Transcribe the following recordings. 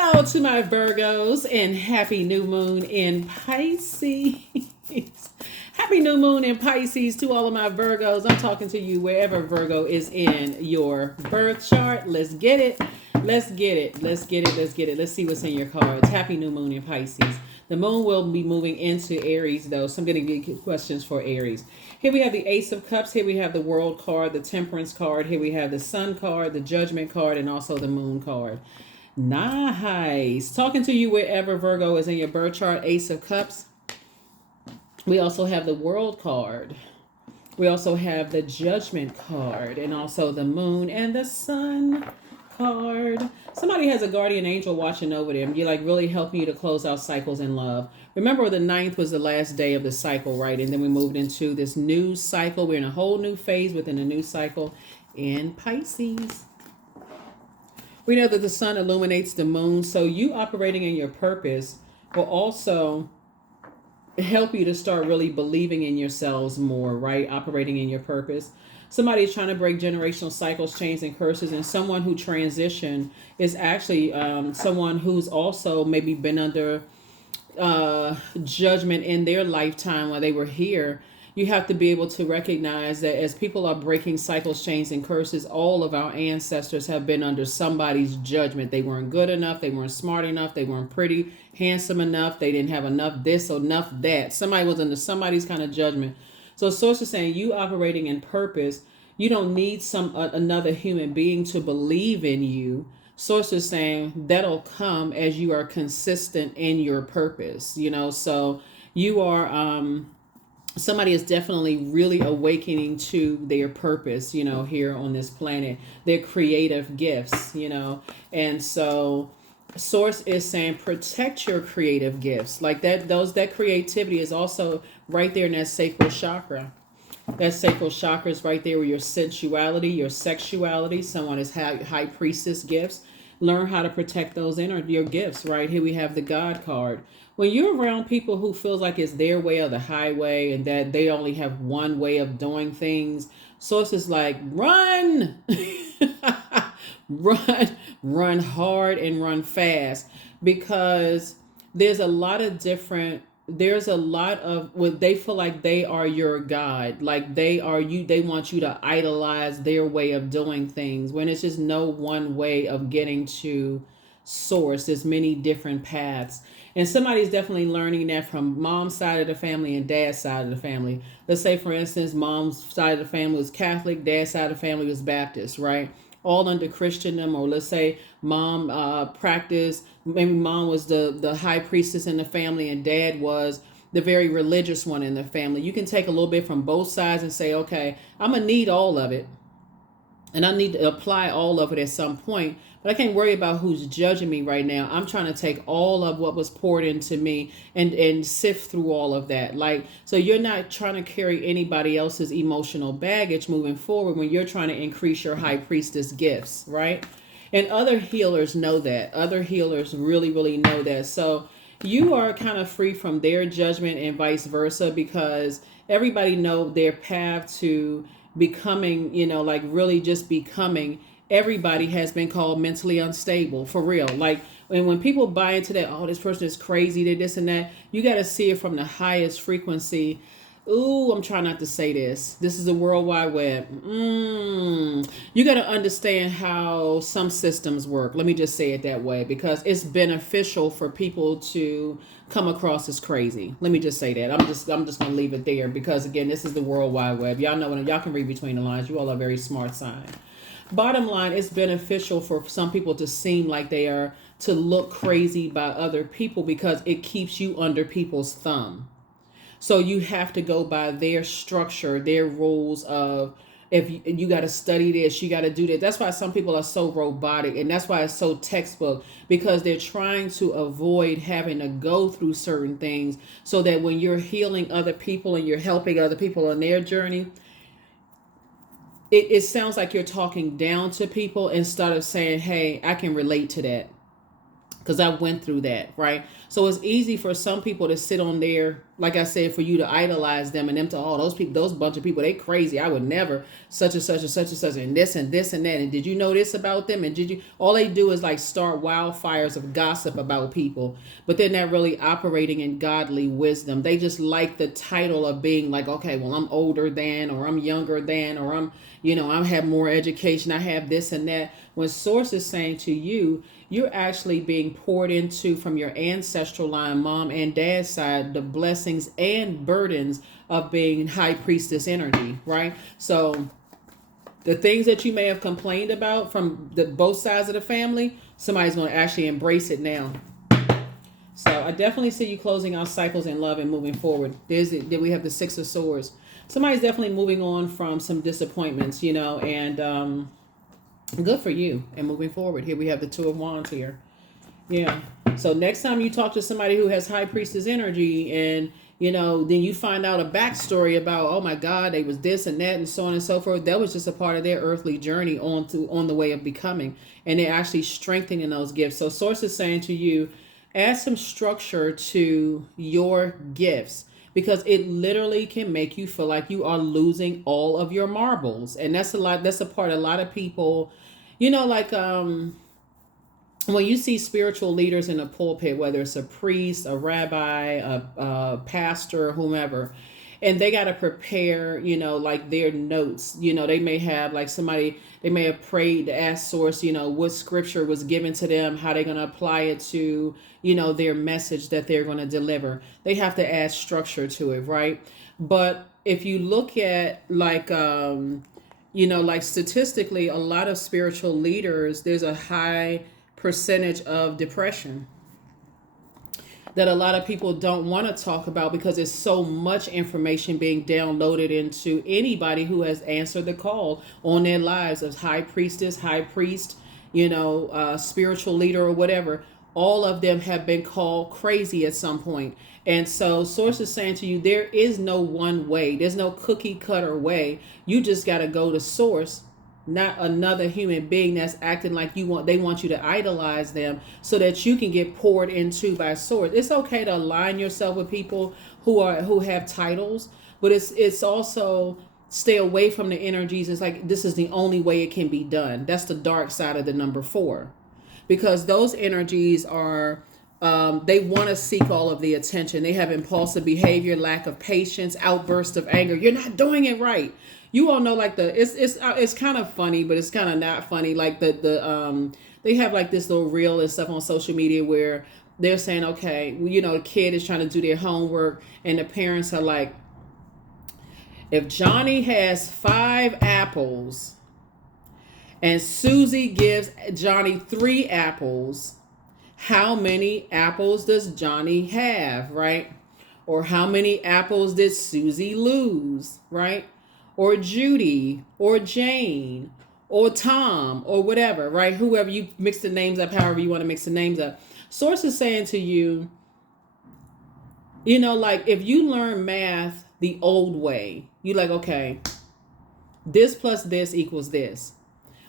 Hello to my Virgos and happy new moon in Pisces. Happy new moon in Pisces to all of my Virgos. I'm talking to you wherever Virgo is in your birth chart. Let's get it. Let's get it. Let's get it. Let's get it. Let's see what's in your cards. Happy new moon in Pisces. The moon will be moving into Aries though, so I'm going to get questions for Aries. Here we have the Ace of Cups. Here we have the World card, the Temperance card. Here we have the Sun card, the Judgment card, and also the Moon card. Nice. Talking to you wherever Virgo is in your birth chart. Ace of Cups. We also have the World card. We also have the Judgment card and also the Moon and the Sun card. Somebody has a guardian angel watching over them. You're like really helping you to close out cycles in love. Remember the 9th was the last day of the cycle, right? And then we moved into this new cycle. We're in a whole new phase within a new cycle in Pisces. We know that the sun illuminates the moon, so you operating in your purpose will also help you to start really believing in yourselves more, right? Operating in your purpose. Somebody is trying to break generational cycles, chains, and curses, and someone who transitioned is actually someone who's also maybe been under judgment in their lifetime while they were here. You have to be able to recognize that as people are breaking cycles, chains, and curses, all of our ancestors have been under somebody's judgment. They weren't good enough. They weren't smart enough. They weren't pretty, handsome enough. They didn't have enough this or enough that. Somebody was under somebody's kind of judgment. So Source is saying you operating in purpose, you don't need another human being to believe in you. Source is saying that'll come as you are consistent in your purpose. So you are... somebody is definitely really awakening to their purpose, here on this planet, their creative gifts, and so Source is saying protect your creative gifts like that. That creativity is also right there in that sacral chakra. That sacral chakra is right there with your sensuality, your sexuality. Someone is high priestess gifts. Learn how to protect those your gifts, right? Here we have the God card. When you're around people who feels like it's their way or the highway and that they only have one way of doing things, Source is like, run, run hard and run fast, because there's a lot of what they feel like they are your God, like they want you to idolize their way of doing things when it's just no one way of getting to Source. There's many different paths. And somebody's definitely learning that from mom's side of the family and dad's side of the family. Let's say, for instance, mom's side of the family was Catholic, dad's side of the family was Baptist, right? All under Christendom. Or let's say mom practiced, maybe mom was the high priestess in the family and dad was the very religious one in the family. You can take a little bit from both sides and say, okay, I'm going to need all of it. And I need to apply all of it at some point. But I can't worry about who's judging me right now. I'm trying to take all of what was poured into me and sift through all of that. So you're not trying to carry anybody else's emotional baggage moving forward when you're trying to increase your high priestess gifts, right? And other healers know that. Other healers really, really know that. So you are kind of free from their judgment and vice versa, because everybody know their path to becoming, really just becoming. Everybody has been called mentally unstable, for real. And when people buy into that, oh, this person is crazy, they're this and that, you got to see it from the highest frequency. Ooh, I'm trying not to say this. This is the World Wide Web. You got to understand how some systems work. Let me just say it that way, because it's beneficial for people to come across as crazy. Let me just say that. I'm just going to leave it there, because again, this is the World Wide Web. Y'all know, y'all can read between the lines. You all are very smart sign. Bottom line, it's beneficial for some people to seem like they are, to look crazy by other people, because it keeps you under people's thumb. So you have to go by their structure, their rules of, if you got to study this, you got to do that. That's why some people are so robotic, and that's why it's so textbook, because they're trying to avoid having to go through certain things, so that when you're healing other people and you're helping other people on their journey, it sounds like you're talking down to people instead of saying, hey, I can relate to that because I went through that, right? So it's easy for some people to sit on their like I said, for you to idolize them and them to, oh, those people, those bunch of people, they crazy. I would never such and such and such and such and this and this and that. And did you know this about them? And did you, all they do is like start wildfires of gossip about people, but they're not really operating in godly wisdom. They just like the title of being like, okay, well, I'm older than, or I'm younger than, or I'm, I have more education. I have this and that. When Source is saying to you, you're actually being poured into from your ancestral line, mom and dad's side, the blessings and burdens of being high priestess energy, right? So the things that you may have complained about from both sides of the family, somebody's going to actually embrace it now. So I definitely see you closing out cycles in love and moving forward. Then we have the Six of Swords. Somebody's definitely moving on from some disappointments, and good for you and moving forward. Here we have the Two of Wands here. Yeah. So next time you talk to somebody who has high priestess energy and, then you find out a backstory about, oh my God, they was this and that and so on and so forth. That was just a part of their earthly journey on the way of becoming. And they're actually strengthening those gifts. So Source is saying to you, add some structure to your gifts, because it literally can make you feel like you are losing all of your marbles. And that's a part a lot of people, when you see spiritual leaders in a pulpit, whether it's a priest, a rabbi, a pastor, whomever, and they got to prepare, like their notes, they may have like somebody, they may have prayed to ask Source, what scripture was given to them, how they're going to apply it to, their message that they're going to deliver. They have to add structure to it, right? But if you look at like, like statistically, a lot of spiritual leaders, there's a high percentage of depression that a lot of people don't want to talk about, because there's so much information being downloaded into anybody who has answered the call on their lives as high priestess, high priest, spiritual leader or whatever. All of them have been called crazy at some point. And so Source is saying to you, there is no one way. There's no cookie cutter way. You just got to go to Source, not another human being that's acting like they want you to idolize them so that you can get poured into by Source. It's okay to align yourself with people who have titles, but it's also stay away from the energies. It's like, this is the only way it can be done. That's the dark side of the number 4, because those energies are, they want to seek all of the attention. They have impulsive behavior, lack of patience, outbursts of anger. You're not doing it right. You all know, like it's kind of funny, but it's kind of not funny. Like they have like this little reel and stuff on social media where they're saying, okay, the kid is trying to do their homework and the parents are like, if Johnny has 5 apples and Susie gives Johnny 3 apples, how many apples does Johnny have, right? Or how many apples did Susie lose, right? Or Judy, or Jane, or Tom, or whatever, right? Whoever you mix the names up, however you want to mix the names up. Source is saying to you, like if you learn math the old way, you're like, okay, this plus this equals this.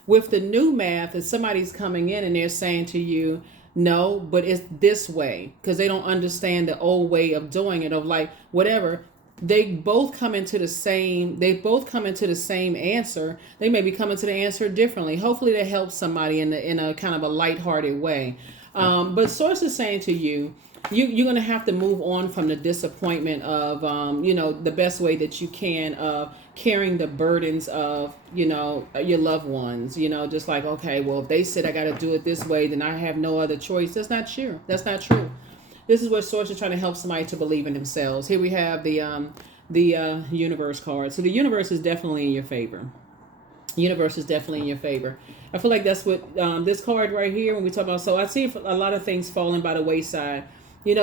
With the new math, if somebody's coming in and they're saying to you, no, but it's this way, because they don't understand the old way of doing it, of like whatever. They both come into the same answer. They may be coming to the answer differently. Hopefully that helps somebody in a kind of a lighthearted way. But Source is saying to you, you're going to have to move on from the disappointment of, the best way that you can of carrying the burdens of, your loved ones, just like, okay, well, if they said I got to do it this way, then I have no other choice. That's not true. That's not true. This is where Source is trying to help somebody to believe in themselves. Here we have the universe card. So the universe is definitely in your favor. Universe is definitely in your favor. I feel like that's what this card right here, when we talk about, so I see a lot of things falling by the wayside.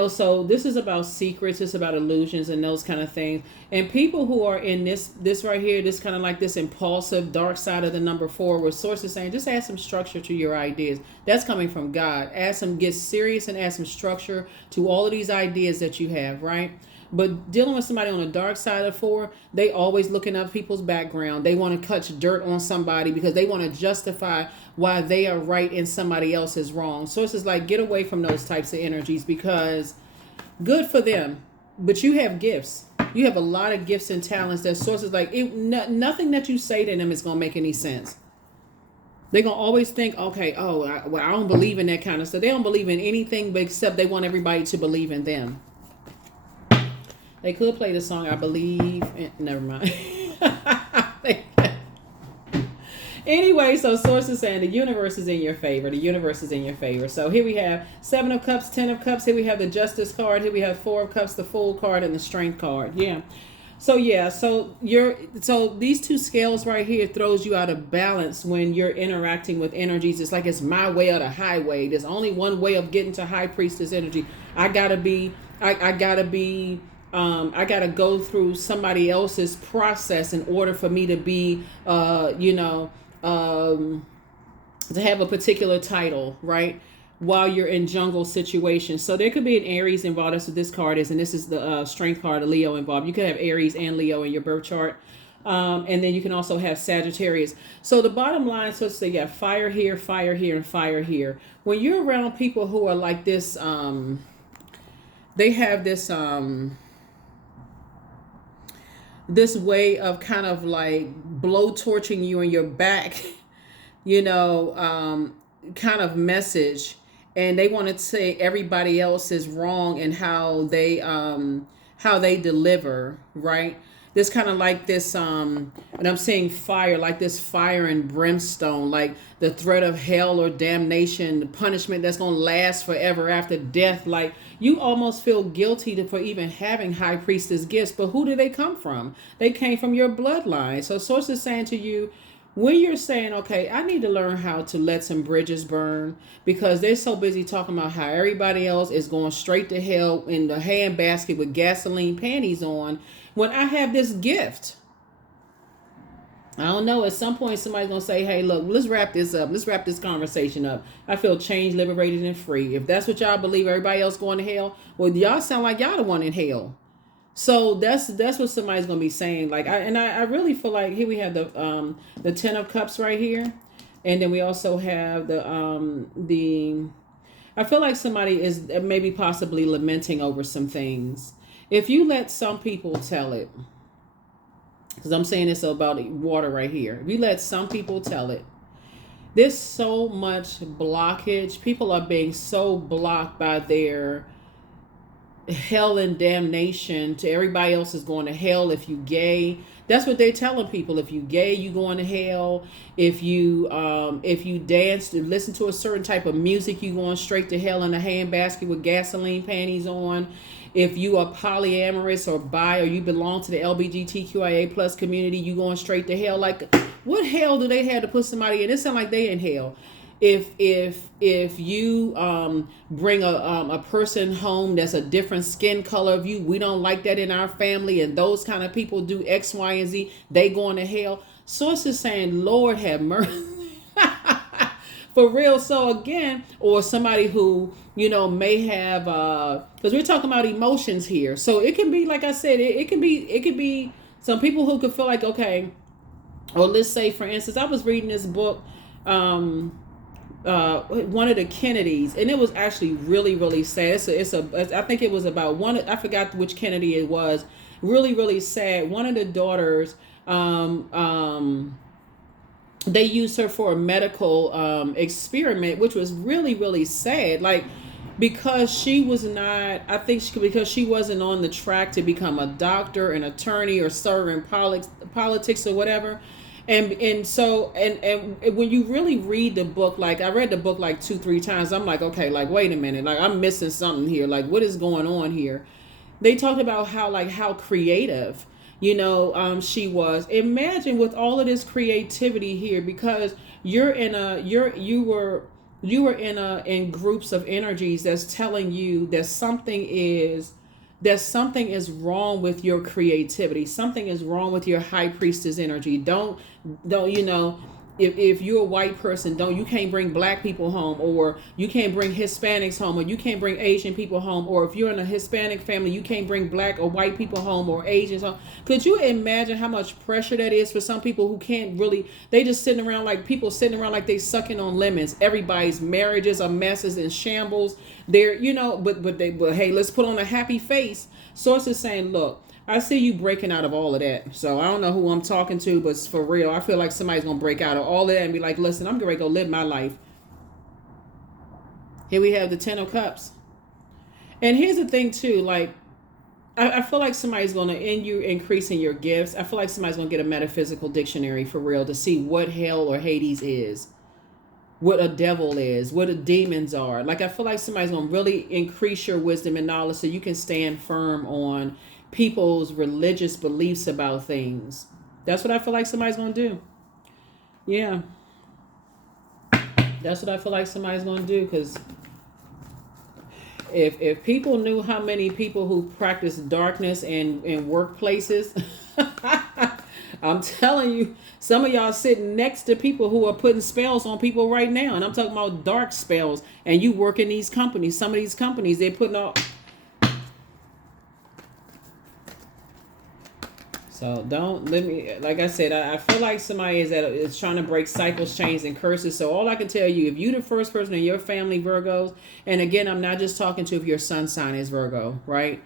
So this is about secrets, it's about illusions and those kind of things. And people who are in this right here, this kind of like this impulsive dark side of the number 4, where Source is saying, just add some structure to your ideas. That's coming from God. Get serious and add some structure to all of these ideas that you have, right? But dealing with somebody on the dark side of 4, they always looking up people's background. They want to cut dirt on somebody because they want to justify why they are right and somebody else is wrong. So it's just like, get away from those types of energies, because good for them. but you have gifts. You have a lot of gifts and talents that sources like it. Nothing that you say to them is gonna make any sense. They're gonna always think, okay, oh, I don't believe in that kind of stuff. They don't believe in anything but except they want everybody to believe in them. They could play the song "I Believe." Never mind. Anyway, so source is saying the universe is in your favor. The universe is in your favor. So here we have 7 of Cups, 10 of Cups. Here we have the Justice card. Here we have 4 of Cups, the Fool card, and the Strength card. Yeah. So so these two scales right here throws you out of balance when you're interacting with energies. It's like it's my way or the highway. There's only one way of getting to High Priestess energy. I gotta go through somebody else's process in order for me to be, to have a particular title, right? While you're in jungle situations. So there could be an Aries involved. That's what this card is. And this is the Strength card, a Leo involved. You could have Aries and Leo in your birth chart. And then you can also have Sagittarius. So the bottom line, so to say, you have fire here, and fire here. When you're around people who are like this, they have this, this way of kind of like blowtorching you in your back, kind of message. And they want to say everybody else is wrong and how they deliver, right? This kind of like this, and I'm saying fire, like this fire and brimstone, like the threat of hell or damnation, the punishment that's going to last forever after death. Like you almost feel guilty for even having High Priestess gifts, but who do they come from? They came from your bloodline. So Source is saying to you, when you're saying, okay, I need to learn how to let some bridges burn because they're so busy talking about how everybody else is going straight to hell in the handbasket with gasoline panties on, when I have this gift. I don't know. At some point, somebody's going to say, hey, look, let's wrap this up. Let's wrap this conversation up. I feel changed, liberated, and free. If that's what y'all believe, everybody else going to hell, well, y'all sound like y'all the one in hell. So that's what somebody's going to be saying. Like, I really feel like here we have the 10 of Cups right here. And then we also have I feel like somebody is maybe possibly lamenting over some things. If you let some people tell it, because I'm saying this about water right here. If you let some people tell it, there's so much blockage. People are being so blocked by their hell and damnation to everybody else is going to hell if you gay. That's what they're telling people. If you gay, you going to hell. If you dance to listen to a certain type of music, you going straight to hell in a handbasket with gasoline panties on. If you are polyamorous or bi, or you belong to the LGBTQIA plus community, you going straight to hell. Like, what hell do they have to put somebody in? It sounds like they in hell. If you bring a person home that's a different skin color of you, we don't like that in our family, and those kind of people do X, Y, and Z, they going to hell. Source is saying, Lord have mercy. For real. So again, or somebody who, may have, because we're talking about emotions here. So it can be, like I said, it could be some people who could feel like, okay, or let's say, for instance, I was reading this book, one of the Kennedys, and it was actually really, really sad. I think it was about one, I forgot which Kennedy it was. Really, really sad. One of the daughters, they used her for a medical experiment, which was really, really sad. Like, because she was not, because she wasn't on the track to become a doctor, an attorney, or serve in politics or whatever. And so when you really read the book, like I read the book like 2-3 times, I'm like, okay, like, wait a minute, like I'm missing something here. Like, what is going on here? They talked about how creative, she was. Imagine with all of this creativity here, because you were in groups of energies that's telling you that something is wrong with your creativity. Something is wrong with your High Priestess energy. Don't if you're a white person, you can't bring black people home, or you can't bring Hispanics home, or you can't bring Asian people home, or if you're in a Hispanic family, you can't bring black or white people home, or Asians home. Could you imagine how much pressure that is for some people who can't really, they just sitting around like people sitting around like they sucking on lemons. Everybody's marriages are messes and shambles. They're, but hey, let's put on a happy face. Sources saying, look, I see you breaking out of all of that. So I don't know who I'm talking to, but for real, I feel like somebody's going to break out of all of that and be like, listen, I'm going to go live my life. Here we have the 10 of Cups. And here's the thing too, like, I feel like somebody's going to, in you increasing your gifts, I feel like somebody's going to get a metaphysical dictionary for real to see what hell or Hades is, what a devil is, what the demons are. Like, I feel like somebody's going to really increase your wisdom and knowledge so you can stand firm on people's religious beliefs about things. That's what I feel like somebody's going to do. Yeah. That's what I feel like somebody's going to do, because if people knew how many people who practice darkness in workplaces, I'm telling you, some of y'all sitting next to people who are putting spells on people right now. And I'm talking about dark spells. And you work in these companies. Some of these companies, they're putting all... So don't let me, like I said, I feel like somebody is trying to break cycles, chains, and curses. So all I can tell you, if you the first person in your family, Virgos, and again, I'm not just talking to if your sun sign is Virgo, right?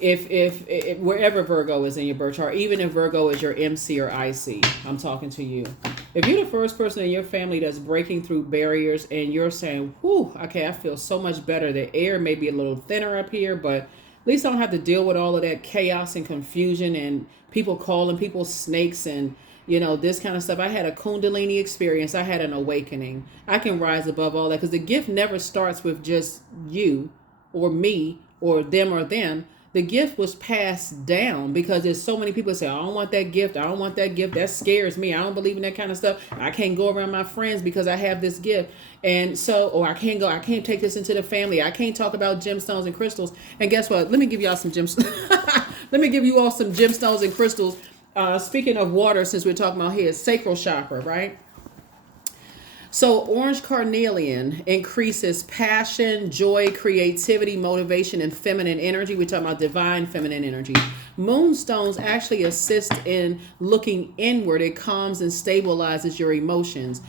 If wherever Virgo is in your birth chart, even if Virgo is your MC or IC, I'm talking to you. If you're the first person in your family that's breaking through barriers and you're saying, whew, okay, I feel so much better. The air may be a little thinner up here, but at least I don't have to deal with all of that chaos and confusion and people calling people snakes and, this kind of stuff. I had a Kundalini experience. I had an awakening. I can rise above all that, because the gift never starts with just you or me or them. The gift was passed down, because there's so many people say, I don't want that gift. I don't want that gift. That scares me. I don't believe in that kind of stuff. I can't go around my friends because I have this gift. And so, or I can't take this into the family. I can't talk about gemstones and crystals. And guess what? Let me give y'all some gems. Let me give you all some gemstones and crystals. Speaking of water, since we're talking about here, sacral chakra, right? So orange carnelian increases passion, joy, creativity, motivation, and feminine energy. We're talking about divine feminine energy. Moonstones actually assist in looking inward. It calms and stabilizes your emotions.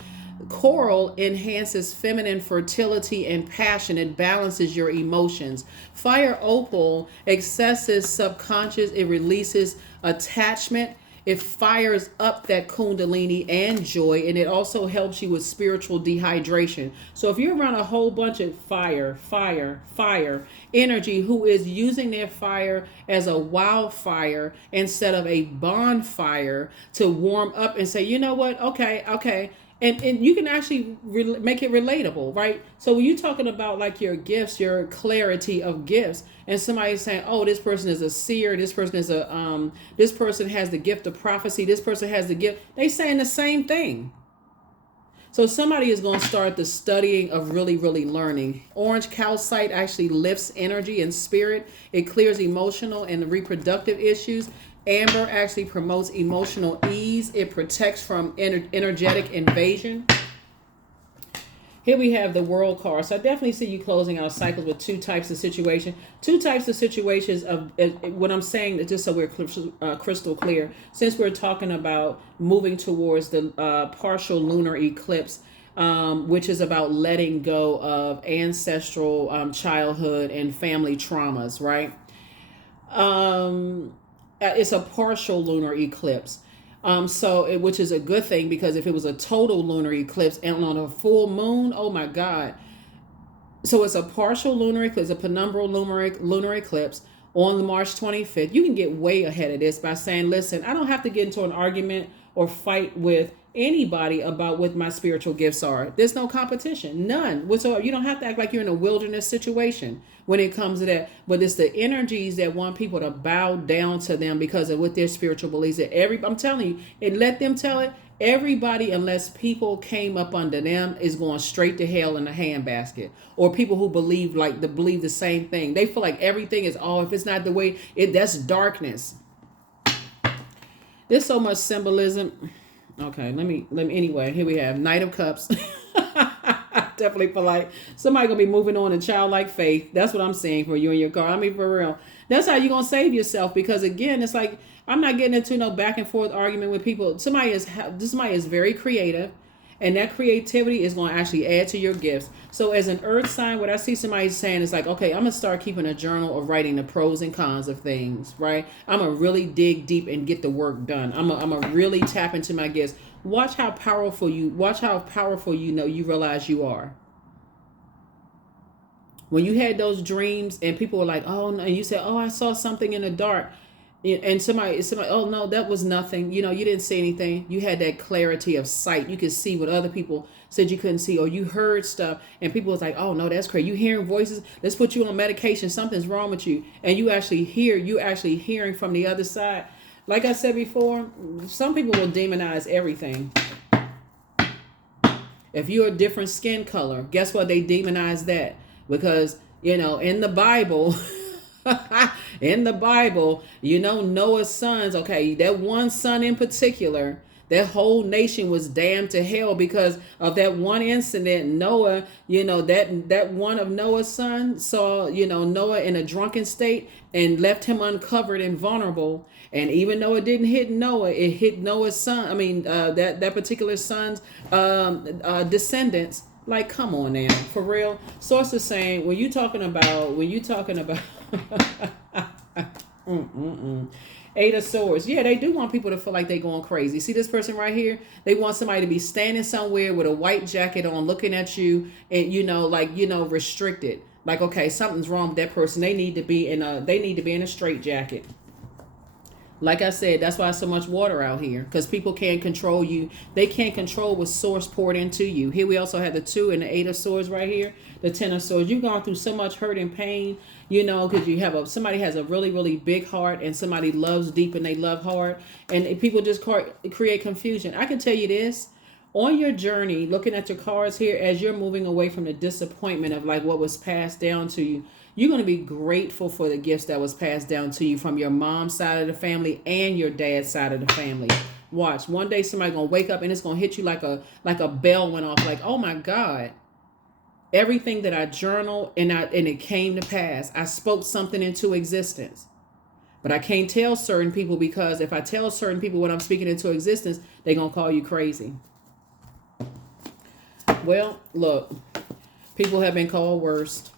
Coral enhances feminine fertility and passion. It balances your emotions. Fire opal accesses subconscious. It releases attachment. It fires up that Kundalini and joy, and it also helps you with spiritual dehydration. So if you're around a whole bunch of fire energy who is using their fire as a wildfire instead of a bonfire to warm up and say, you know what, okay. And you can actually make it relatable, right? So when you're talking about like your gifts, your clarity of gifts, and somebody's saying, oh, this person is a seer, this person is this person has the gift of prophecy, this person has the gift, they saying the same thing. So somebody is going to start the studying of really, really learning. Orange calcite actually lifts energy and spirit. It clears emotional and reproductive issues. Amber actually promotes emotional ease. It protects from energetic invasion. Here we have the World card. So I definitely see you closing out cycles with two types of situations. Two types of situations of what I'm saying, just so we're crystal clear. Since we're talking about moving towards the partial lunar eclipse, which is about letting go of ancestral childhood and family traumas, right? It's a partial lunar eclipse. Which is a good thing, because if it was a total lunar eclipse and on a full moon, oh my God. So it's a partial lunar eclipse, a penumbral lunar eclipse on March 25th. You can get way ahead of this by saying, listen, I don't have to get into an argument or fight with anybody about what my spiritual gifts are. There's no competition, none whatsoever. You don't have to act like you're in a wilderness situation when it comes to that. But it's the energies that want people to bow down to them because of what their spiritual beliefs are. I'm telling you, and let them tell it. Everybody, unless people came up under them, is going straight to hell in a handbasket. Or people who believe the same thing. They feel like everything is, if it's not the way, that's darkness. There's so much symbolism. Okay, let me anyway, here we have Knight of Cups. Definitely feel like somebody gonna be moving on in childlike faith. That's what I'm seeing for you and your car. I mean, for real. That's how you gonna save yourself, because again, it's like I'm not getting into no back and forth argument with people. Somebody is very creative, and that creativity is going to actually add to your gifts. So as an earth sign, what I see somebody saying is like, okay, I'm gonna start keeping a journal of writing the pros and cons of things, right? I'm gonna really dig deep and get the work done. I'm gonna really tap into my gifts. Watch how powerful you realize you are. When you had those dreams and people were like, oh no, and you said, oh, I saw something in the dark, and somebody, oh no, that was nothing. You didn't see anything. You had that clarity of sight. You could see what other people said you couldn't see, or you heard stuff and people was like, oh no, that's crazy. You hearing voices, let's put you on medication, something's wrong with you. And you actually hearing from the other side. Like I said before, some people will demonize everything. If you're a different skin color, guess what? They demonize that because, in the Bible, in the Bible, Noah's sons, okay, that one son in particular, that whole nation was damned to hell because of that one incident. Noah, that one of Noah's sons saw, Noah in a drunken state and left him uncovered and vulnerable. And even though it didn't hit Noah, it hit Noah's son. I mean, that particular son's descendants. Like, come on now, for real. Source is saying when you talking about Eight of Swords. Yeah, they do want people to feel like they going crazy. See this person right here? They want somebody to be standing somewhere with a white jacket on, looking at you, and restricted. Like, okay, something's wrong with that person. They need to be in a straight jacket. Like I said, that's why so much water out here, because people can't control you. They can't control what source poured into you. Here we also have the 2 and the 8 of Swords right here, the 10 of Swords. You've gone through so much hurt and pain, because you have somebody has a really, really big heart, and somebody loves deep and they love hard, and people just create confusion. I can tell you this. On your journey, looking at your cards here, as you're moving away from the disappointment of like what was passed down to you, you're going to be grateful for the gifts that was passed down to you from your mom's side of the family and your dad's side of the family. Watch, one day somebody going to wake up and it's going to hit you like a bell went off. Like, oh my God, everything that I journaled and it came to pass. I spoke something into existence. But I can't tell certain people, because if I tell certain people what I'm speaking into existence, they're going to call you crazy. Well, look, people have been called worse.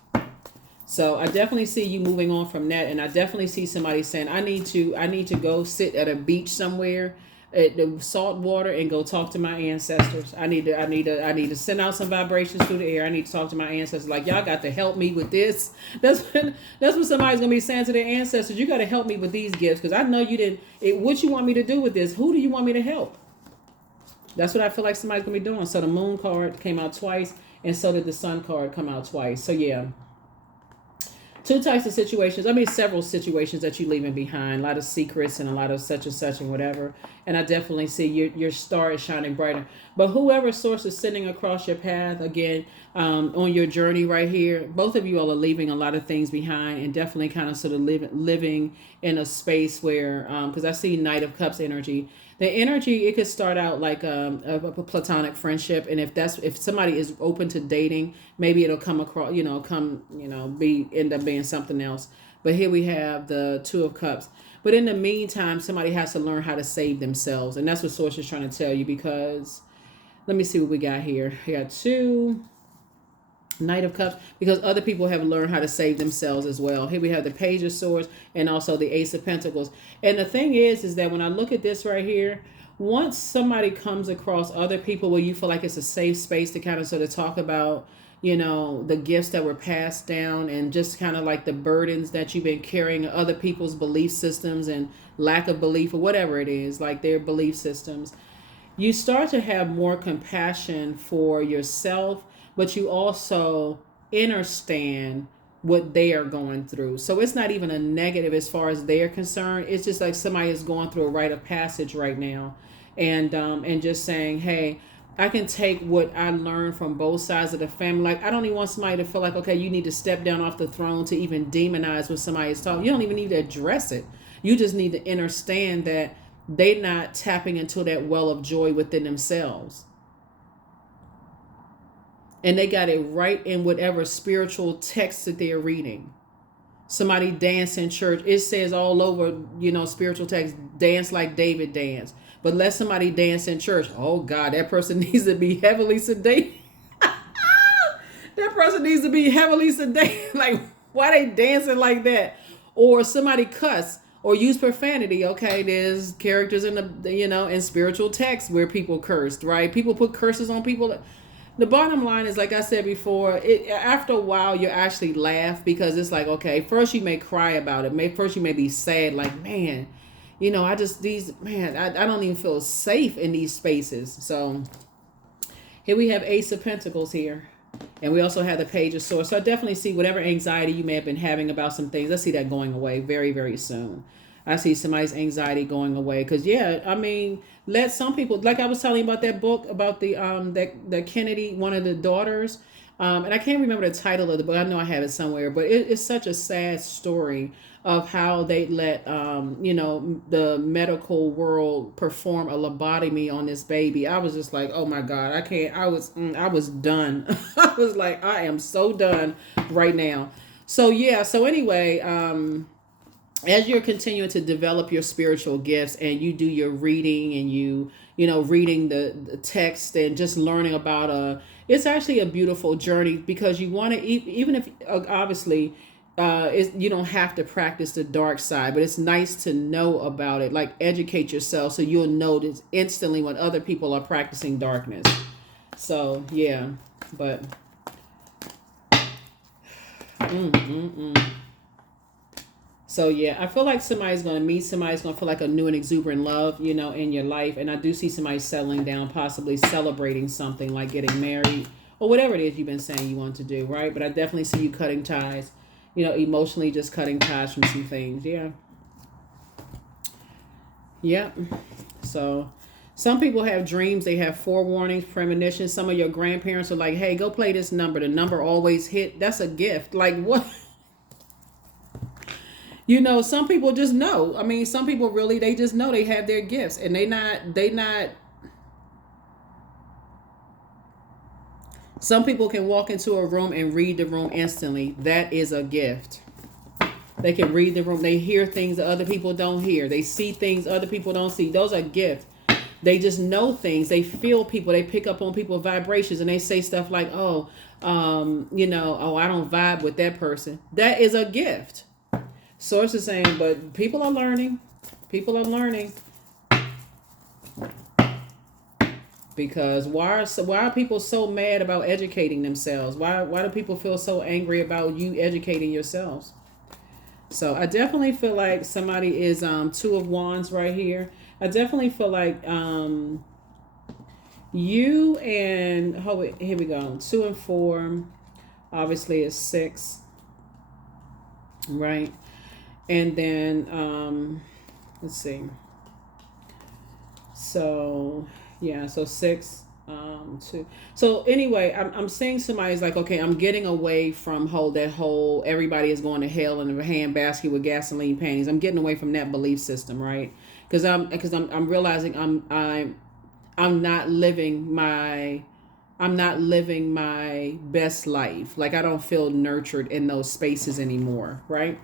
So I definitely see you moving on from that, and I definitely see somebody saying, I need to go sit at a beach somewhere at the salt water and go talk to my ancestors. I need to send out some vibrations through the air. I need to talk to my ancestors. Like, y'all got to help me with this. That's what somebody's gonna be saying to their ancestors. You got to help me with these gifts, because I know you didn't. What you want me to do with this? Who do you want me to help? That's what I feel like somebody's gonna be doing. So the moon card came out twice, and so did the sun card come out twice. So yeah. 2 types of situations. I mean, several situations that you're leaving behind. A lot of secrets and a lot of such and whatever. And I definitely see your star is shining brighter. But whoever source is sitting across your path, again, on your journey right here, both of you all are leaving a lot of things behind, and definitely kind of sort of living in a space where, because I see Knight of Cups energy. The energy, it could start out like a platonic friendship, and if somebody is open to dating, maybe it'll come across, end up being something else. But here we have the 2 of Cups. But in the meantime, somebody has to learn how to save themselves, and that's what Source is trying to tell you. Because let me see what we got here. We got 2. Knight of Cups, because other people have learned how to save themselves as well. Here we have the Page of Swords and also the Ace of Pentacles. And the thing is that when I look at this right here, once somebody comes across other people where you feel like it's a safe space to kind of sort of talk about, the gifts that were passed down, and just kind of like the burdens that you've been carrying, other people's belief systems and lack of belief, or whatever it is, like their belief systems, you start to have more compassion for yourself, but you also understand what they are going through. So it's not even a negative as far as they're concerned. It's just like somebody is going through a rite of passage right now, and just saying, hey, I can take what I learned from both sides of the family. Like, I don't even want somebody to feel like, okay, you need to step down off the throne to even demonize what somebody is talking. You don't even need to address it. You just need to understand that they not tapping into that well of joy within themselves. And they got it right in whatever spiritual text that they're reading. Somebody dance in church. It says all over, spiritual text, dance like David danced. But let somebody dance in church. Oh God, that person needs to be heavily sedated. That person needs to be heavily sedated. Like, why they dancing like that? Or somebody cuss or use profanity. Okay, there's characters in in spiritual texts where people cursed, right? People put curses on people. The bottom line is, like I said before, after a while you actually laugh, because it's like, okay, first you may cry about it. First you may be sad, like, man, I don't even feel safe in these spaces. So here we have Ace of Pentacles here. And we also have the Page of Swords. So I definitely see whatever anxiety you may have been having about some things. I see that going away very, very soon. I see somebody's anxiety going away. Because, let some people, like I was telling you about that book about the Kennedy, one of the daughters. And I can't remember the title of the book. I know I have it somewhere. But it's such a sad story of how they let, the medical world perform a lobotomy on this baby. I was just like, oh my God, I can't. I was done. I was like, I am so done right now. So yeah. So anyway, as you're continuing to develop your spiritual gifts and you do your reading and reading the text and just learning about it's actually a beautiful journey, because you want to, even if obviously you don't have to practice the dark side, but it's nice to know about it. Like, educate yourself so you'll notice instantly when other people are practicing darkness. So yeah, but so yeah, I feel like somebody's going to meet somebody's going to feel like a new and exuberant love, in your life. And I do see somebody settling down, possibly celebrating something like getting married or whatever it is you've been saying you want to do, right? But I definitely see you cutting ties, emotionally just cutting ties from some things. Yeah. Yep. So some people have dreams. They have forewarnings, premonitions. Some of your grandparents are like, hey, go play this number. The number always hit. That's a gift. Like, what? Some people just know. I mean, some people really, they just know they have their gifts, and they not. Some people can walk into a room and read the room instantly. That is a gift. They can read the room. They hear things that other people don't hear. They see things other people don't see. Those are gifts. They just know things. They feel people. They pick up on people's vibrations, and they say stuff like, oh, oh, I don't vibe with that person. That is a gift. Source is saying, but people are learning. People are learning. Because why are people so mad about educating themselves? Why do people feel so angry about you educating yourselves? So I definitely feel like somebody is Two of Wands right here. I definitely feel like you and here we go. 2 and 4 obviously is 6. Right? And then let's see. So yeah, so 6, 2. So anyway, I'm seeing somebody's like, okay, I'm getting away from that whole everybody is going to hell in a handbasket with gasoline panties. I'm getting away from that belief system, right? Because I'm realizing I'm not living my best life. Like, I don't feel nurtured in those spaces anymore, right?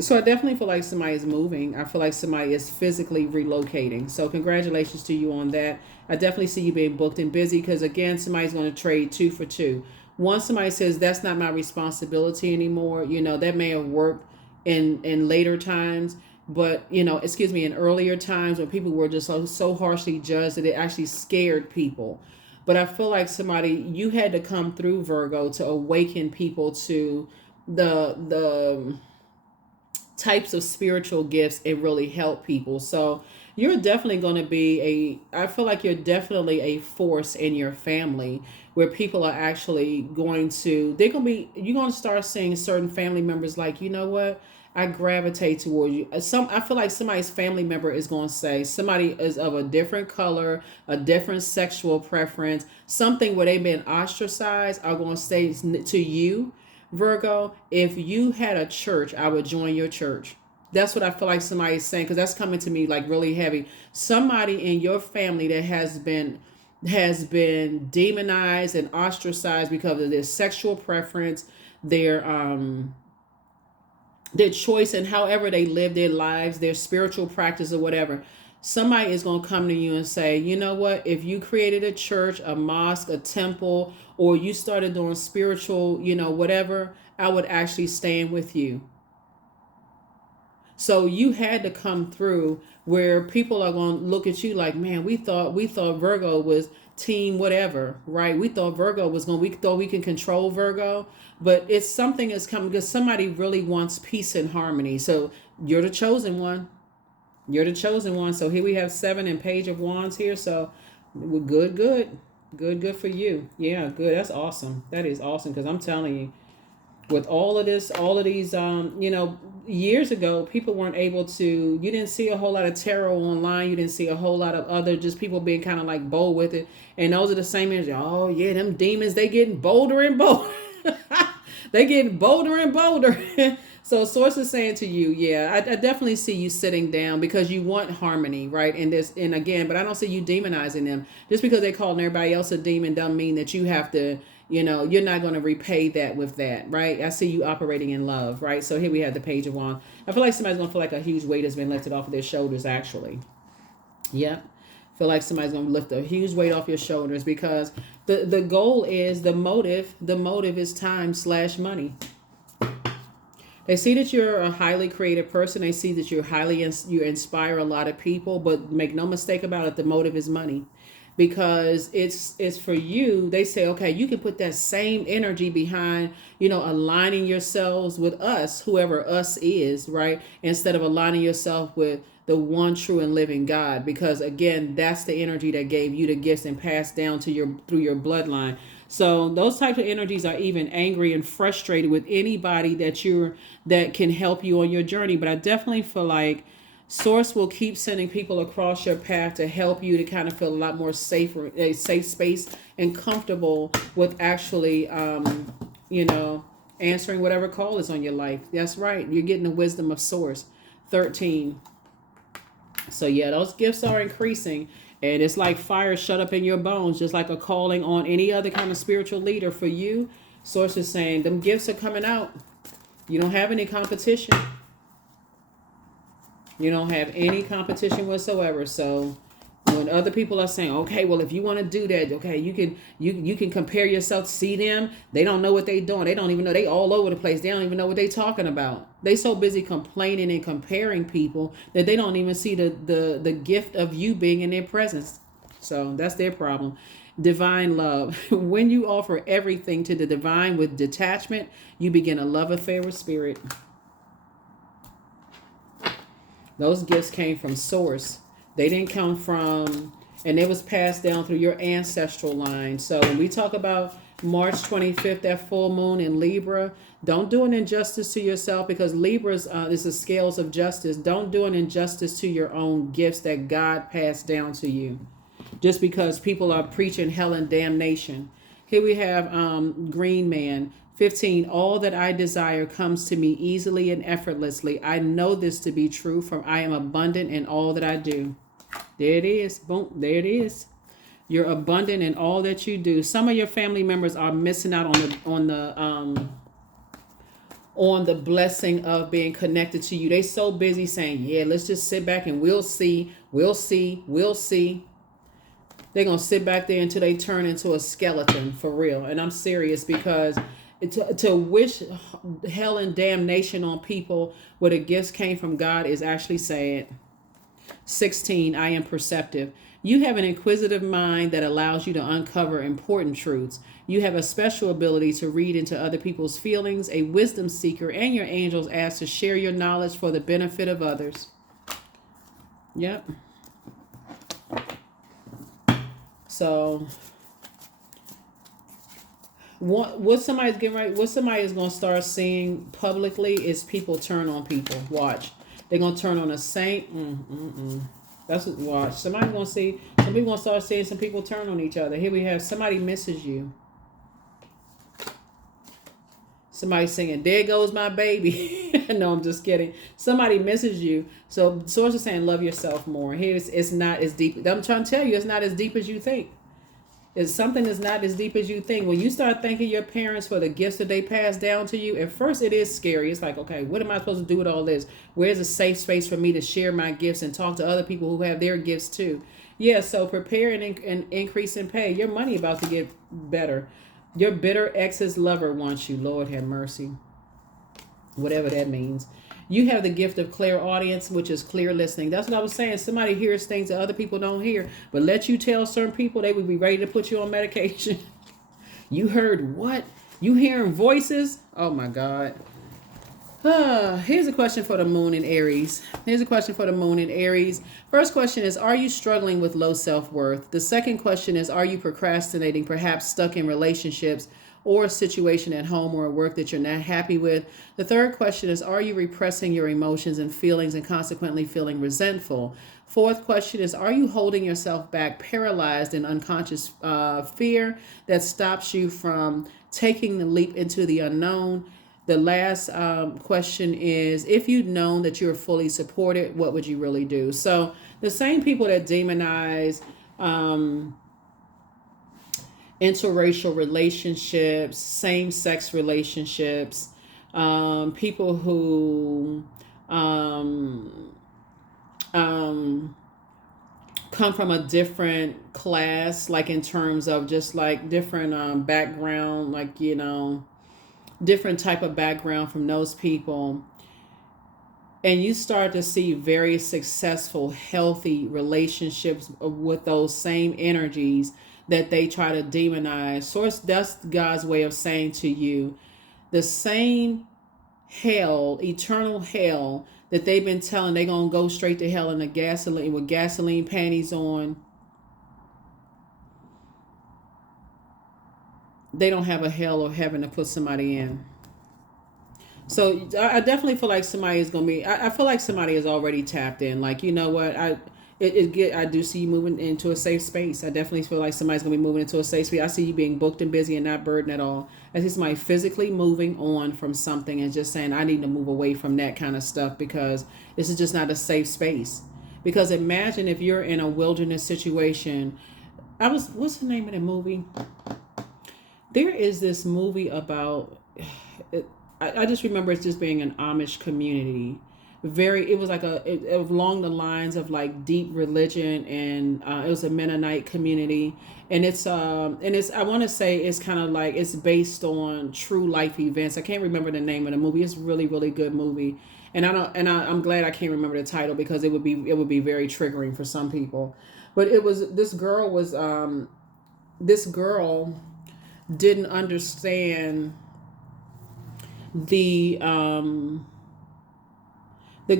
So I definitely feel like somebody is moving. I feel like somebody is physically relocating. So congratulations to you on that. I definitely see you being booked and busy, because again, somebody's going to trade 2 for 2. Once somebody says that's not my responsibility anymore, that may have worked in later times, but in earlier times when people were just so harshly judged that it actually scared people. But I feel like you had to come through, Virgo, to awaken people to the types of spiritual gifts and really help people. So you're definitely going to be I feel like you're definitely a force in your family, where people are actually you're going to start seeing certain family members like, you know what, I gravitate toward you. I feel like somebody's family member is going to say, somebody is of a different color, a different sexual preference, something where they've been ostracized, are going to say to you, Virgo, if you had a church, I would join your church. That's what I feel like somebody's saying, because that's coming to me like really heavy. Somebody in your family that has been demonized and ostracized because of their sexual preference, their their choice and however they live their lives, their spiritual practice or whatever. Somebody is going to come to you and say, you know what, if you created a church, a mosque, a temple, or you started doing spiritual, whatever, I would actually stand with you. So you had to come through where people are going to look at you like, man, we thought Virgo was team whatever, right? We thought we thought we can control Virgo, but it's something that's coming because somebody really wants peace and harmony. So you're the chosen one. You're the chosen one. So here we have 7 and Page of Wands here. So good for you. Yeah, good. That's awesome. That is awesome, because I'm telling you, with all of this, all of these, years ago, people weren't able to, you didn't see a whole lot of tarot online. You didn't see a whole lot of other, just people being kind of like bold with it. And those are the same energy. Oh yeah, them demons, they getting bolder and bolder. They getting bolder and bolder. So source is saying to you, yeah, I definitely see you sitting down because you want harmony, right? And again, but I don't see you demonizing them. Just because they calling everybody else a demon doesn't mean that you have to, you're not going to repay that with that, right? I see you operating in love, right? So here we have the Page of Wands. I feel like somebody's going to feel like a huge weight has been lifted off of their shoulders, actually. Yep. Feel like somebody's going to lift a huge weight off your shoulders, because the goal is the motive is time/money. They see that you're a highly creative person. They see that you inspire a lot of people, but make no mistake about it, the motive is money. Because it's for you. They say, okay, you can put that same energy behind, aligning yourselves with us, whoever us is, right? Instead of aligning yourself with the one true and living God. Because again, that's the energy that gave you the gifts and passed down to through your bloodline. So those types of energies are even angry and frustrated with anybody that can help you on your journey. But I definitely feel like Source will keep sending people across your path to help you to kind of feel a lot more safer, a safe space, and comfortable with actually, answering whatever call is on your life. That's right. You're getting the wisdom of Source. 13. So yeah, those gifts are increasing. And it's like fire shut up in your bones, just like a calling on any other kind of spiritual leader. For you, Source is saying them gifts are coming out. You don't have any competition. You don't have any competition whatsoever. So when other people are saying, okay, well, if you want to do that, okay, you can compare yourself, see them. They don't know what they're doing. They don't even know. They all over the place. They don't even know what they're talking about. They so busy complaining and comparing people that they don't even see the gift of you being in their presence. So that's their problem. Divine love. When you offer everything to the divine with detachment, you begin a love affair with spirit. Those gifts came from Source. They didn't come from, and it was passed down through your ancestral line. So when we talk about March 25th, that full moon in Libra, don't do an injustice to yourself, because Libra's is the scales of justice. Don't do an injustice to your own gifts that God passed down to you, just because people are preaching hell and damnation. Here we have Green Man. 15, all that I desire comes to me easily and effortlessly. I know this to be true, for I am abundant in all that I do. There it is. Boom. There it is. You're abundant in all that you do. Some of your family members are missing out on the blessing of being connected to you. They so busy saying, yeah, let's just sit back and we'll see. They're going to sit back there until they turn into a skeleton, for real. And I'm serious, because to wish hell and damnation on people where the gifts came from God is actually sad. 16, I am perceptive. You have an inquisitive mind that allows you to uncover important truths. You have a special ability to read into other people's feelings, a wisdom seeker, and your angels ask to share your knowledge for the benefit of others. Yep. So what somebody's getting right, what somebody is going to start seeing publicly is people turn on people. Watch. They're going to turn on a saint. That's what, watch. Somebody's going to see, some people going to start seeing some people turn on each other. Here we have somebody misses you. Somebody singing, "There goes my baby." No, I'm just kidding. Somebody misses you. So source is saying, love yourself more. Here's it's not as deep. I'm trying to tell you, it's not as deep as you think. It's something that's not as deep as you think. When you start thanking your parents for the gifts that they passed down to you, at first it is scary. It's like, okay, what am I supposed to do with all this? Where's a safe space for me to share my gifts and talk to other people who have their gifts too? Yeah, so prepare and increase in pay. Your money about to get better. Your bitter ex's lover wants you. Lord have mercy. Whatever that means. You have the gift of clairaudience, which is clear listening. That's what I was saying. Somebody hears things that other people don't hear, but let you tell certain people, they would be ready to put you on medication. You heard what? You hearing voices? Oh my God. Here's a question for the moon in Aries. First question is, are you struggling with low self-worth? The second question is, are you procrastinating, perhaps stuck in relationships or a situation at home or at work that you're not happy with? The third question is, are you repressing your emotions and feelings and consequently feeling resentful? Fourth question is, are you holding yourself back, paralyzed in unconscious fear that stops you from taking the leap into the unknown? The last question is, if you'd known that you were fully supported, what would you really do? So the same people that demonize interracial relationships, same-sex relationships, people who come from a different class, like in terms of just like different background, like, you know, different type of background from those people, and you start to see very successful, healthy relationships with those same energies that they try to demonize. Source, that's God's way of saying to you, the same hell, eternal hell that they've been telling they're gonna go straight to hell in the gasoline with gasoline panties on. They don't have a hell or heaven to put somebody in. So I definitely feel like somebody is going to be, I feel like somebody is already tapped in. Like, you know what? I do see you moving into a safe space. I definitely feel like somebody's going to be moving into a safe space. I see you being booked and busy and not burdened at all. I see somebody physically moving on from something and just saying, I need to move away from that kind of stuff because this is just not a safe space. Because imagine if you're in a wilderness situation. What's the name of the movie? There is this movie about, I just remember it just being an Amish community. It was like along the lines of like deep religion, and it was a Mennonite community, and it's I want to say it's kind of like it's based on true life events. I can't remember the name of the movie. It's a really, really good movie, and I'm glad I can't remember the title because it would be very triggering for some people. But this girl didn't understand the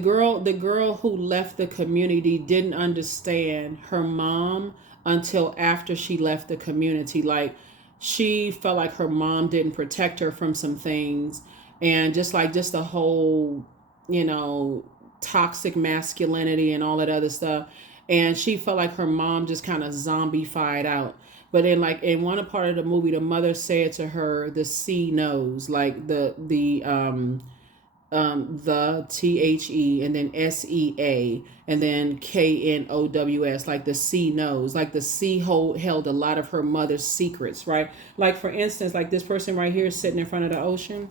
girl who left the community didn't understand her mom until after she left the community. Like, she felt like her mom didn't protect her from some things, and just the whole, you know, toxic masculinity and all that other stuff, and she felt like her mom just kind of zombified out. But in one part of the movie, the mother said to her, "The C knows," like the THE and then SEA and then KNOWS, like the C knows, like the C held a lot of her mother's secrets, right? Like, for instance, like this person right here sitting in front of the ocean.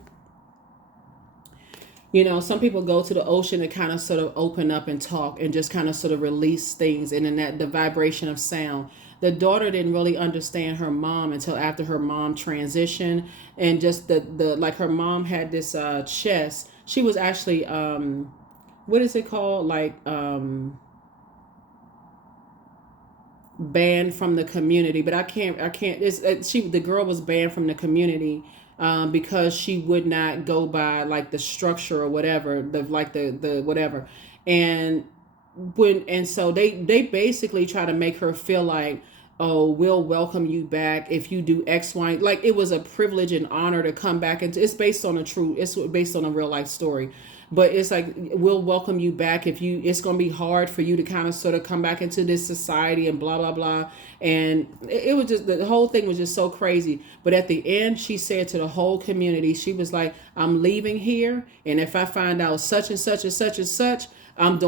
You know, some people go to the ocean to kind of sort of open up and talk and just kind of sort of release things, and then the vibration of sound. The daughter didn't really understand her mom until after her mom transitioned, and just the like her mom had this chest. She was actually what is it called, like banned from the community, but I can't the girl was banned from the community because she would not go by like the structure or whatever, the whatever. And so they basically try to make her feel like, oh, we'll welcome you back if you do X, Y. Like, it was a privilege and honor to come back. And it's based on a real life story. but it's like we'll welcome you back if you, it's going to be hard for you to kind of sort of come back into this society and blah blah blah. And it was just, the whole thing was just so crazy. But at the end, she said to the whole community, she was like, I'm leaving here, and if I find out such and such and such and such, I'm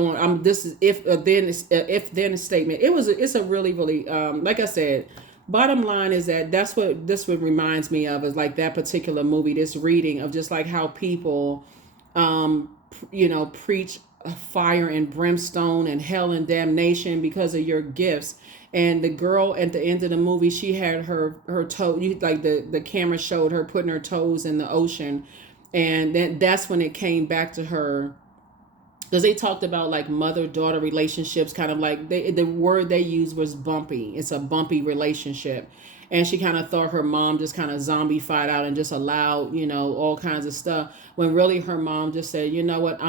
this is if then a statement. It's a really really like I said, bottom line is that that's what this one reminds me of, is like that particular movie, this reading of just like how people preach fire and brimstone and hell and damnation because of your gifts. And the girl at the end of the movie, she had her toe, like the camera showed her putting her toes in the ocean, and then that's when it came back to her, because they talked about like mother-daughter relationships, kind of like the word they used was bumpy. It's a bumpy relationship. And she kind of thought her mom just kind of zombified out and just allowed, all kinds of stuff, when really her mom just said, you know what,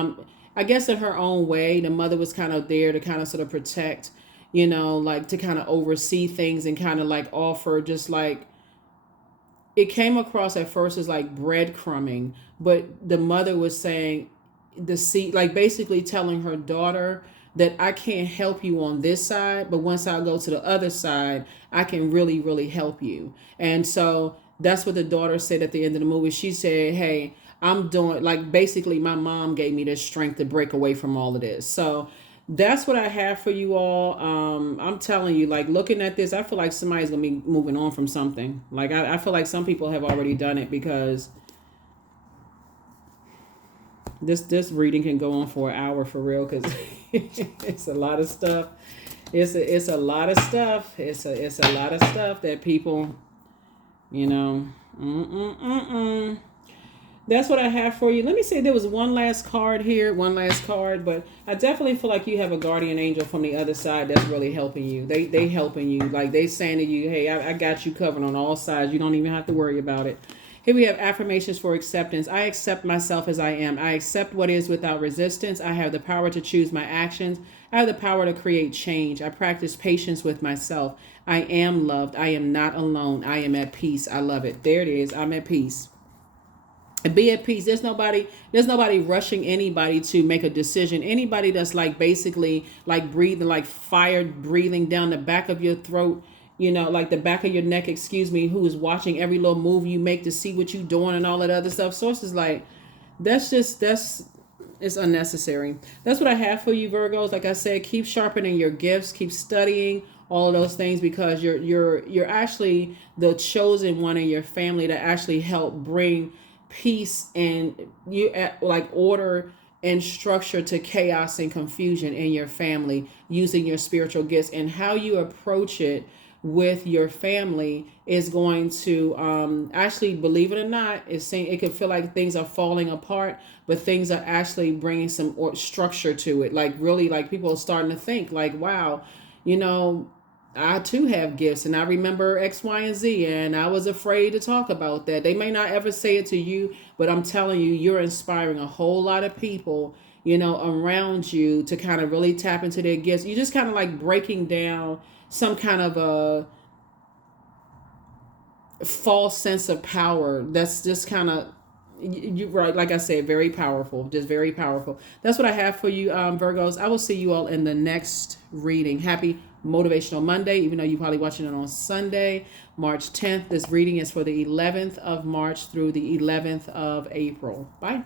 I guess in her own way, the mother was kind of there to kind of sort of protect, like to kind of oversee things and kind of like offer, just like, it came across at first as like breadcrumbing, but the mother was saying, like basically telling her daughter that I can't help you on this side, but once I go to the other side, I can really, really help you. And so that's what the daughter said at the end of the movie. She said, hey, I'm doing, like, basically my mom gave me this strength to break away from all of this. So that's what I have for you all. I'm telling you, like, looking at this, I feel like somebody's gonna be moving on from something. Like I feel like some people have already done it, because this reading can go on for an hour for real, because it's a lot of stuff. It's a lot of stuff. It's a lot of stuff that people, That's what I have for you. Let me say there was one last card here, but I definitely feel like you have a guardian angel from the other side that's really helping you. They helping you, like they saying to you, hey, I got you covered on all sides. You don't even have to worry about it. Here we have affirmations for acceptance. I accept myself as I am. I accept what is without resistance. I have the power to choose my actions. I have the power to create change. I practice patience with myself. I am loved. I am not alone. I am at peace. I love it. There it is. I'm at peace. And be at peace. There's nobody rushing anybody to make a decision. Anybody that's like basically like breathing, like fire breathing down the back of your throat, like the back of your neck, who is watching every little move you make to see what you're doing and all that other stuff. Sources like, it's unnecessary. That's what I have for you, Virgos. Like I said, keep sharpening your gifts, keep studying all of those things, because you're actually the chosen one in your family to actually help bring peace and like order and structure to chaos and confusion in your family, using your spiritual gifts. And how you approach it with your family is going to actually, believe it or not, it could feel like things are falling apart, but things are actually bringing some structure to it. Like really, like people are starting to think like, wow, I too have gifts, and I remember X, Y, and Z, and I was afraid to talk about that. They may not ever say it to you, but I'm telling you, you're inspiring a whole lot of people, around you to kind of really tap into their gifts. You're just kind of like breaking down some kind of a false sense of power that's just kind of, you right, like I said, very powerful, just very powerful. That's what I have for you, Virgos. I will see you all in the next reading. Happy Motivational Monday, even though you're probably watching it on Sunday, March 10th. This reading is for the 11th of March through the 11th of April. Bye.